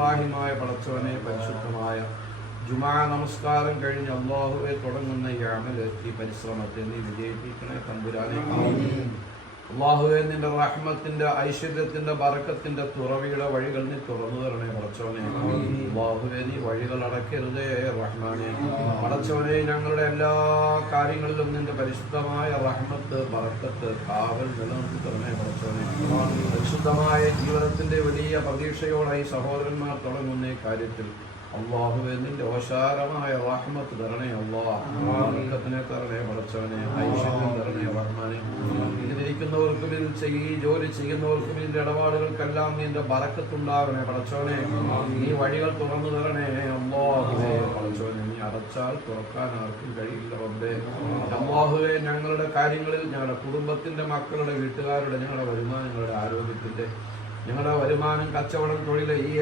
റഹീമായ പടച്ചവനെ പരിശുദ്ധമായ ജുമാ നമസ്കാരം കഴിഞ്ഞ് അല്ലാഹുവെ തുടങ്ങുന്ന ഈ അമല് ഈ പരിശ്രമത്തെ നീ വിജയിപ്പിക്കണേ തമ്പുരാനെ. അല്ലാഹുവെ നിന്റെ റഹ്മത്തിന്റെ ഐശ്വര്യത്തിന്റെ ബറക്കത്തിന്റെ തുറവിയുടെ വഴികൾ നീ തുറന്നു തരണേ പടച്ചവനെ. അല്ലാഹുവെ നീ വഴികൾ അടക്കരുതേ റഹ്മാനെ. പടച്ചവനെ ഞങ്ങളുടെ എല്ലാ കാര്യങ്ങളിലും നിന്റെ പരിശുദ്ധമായ റഹ്മത്ത് ബറക്കത്ത് കാവൽ നിലനിർത്തി തരണേ പടച്ചവനെ. പരിശുദ്ധമായ ജീവിതത്തിന്റെ വലിയ പ്രതീക്ഷയോടെ ഈ സഹോദരന്മാർ തുടങ്ങുന്ന കാര്യത്തിൽ അല്ലാഹുവേ നിന്റെ ഓശാരമായ റഹ്മത്ത് തരണേ. ബറക്കത്തിനെ തരണേ പടച്ചവനെ. ഐശ്വര്യം തരണേ റഹ്മാനെ. ഇതിലിരിക്കുന്നവർക്കും ഇതിൽ ജോലി ചെയ്യുന്നവർക്കും ഇതിന്റെ ഇടപാടുകൾക്കെല്ലാം നിന്റെ ബറക്കത്തുണ്ടാകണേ പടച്ചവനെ. നീ വഴികൾ തുറന്നു തരണേ അല്ലാഹുവേ പടച്ചവനെ. നീ അടച്ചാൽ തുറക്കാൻ ആർക്കും കഴിയില്ല റബ്ബേ. അല്ലാഹുവേ ഞങ്ങളുടെ കാര്യങ്ങളിൽ ഞങ്ങളുടെ കുടുംബത്തിന്റെ മക്കളുടെ വീട്ടുകാരുടെ ഞങ്ങളുടെ വരുമാനങ്ങളുടെ ആരോഗ്യത്തിന്റെ ഞങ്ങളുടെ വരുമാനം കച്ചവടം തൊഴിൽ ഈ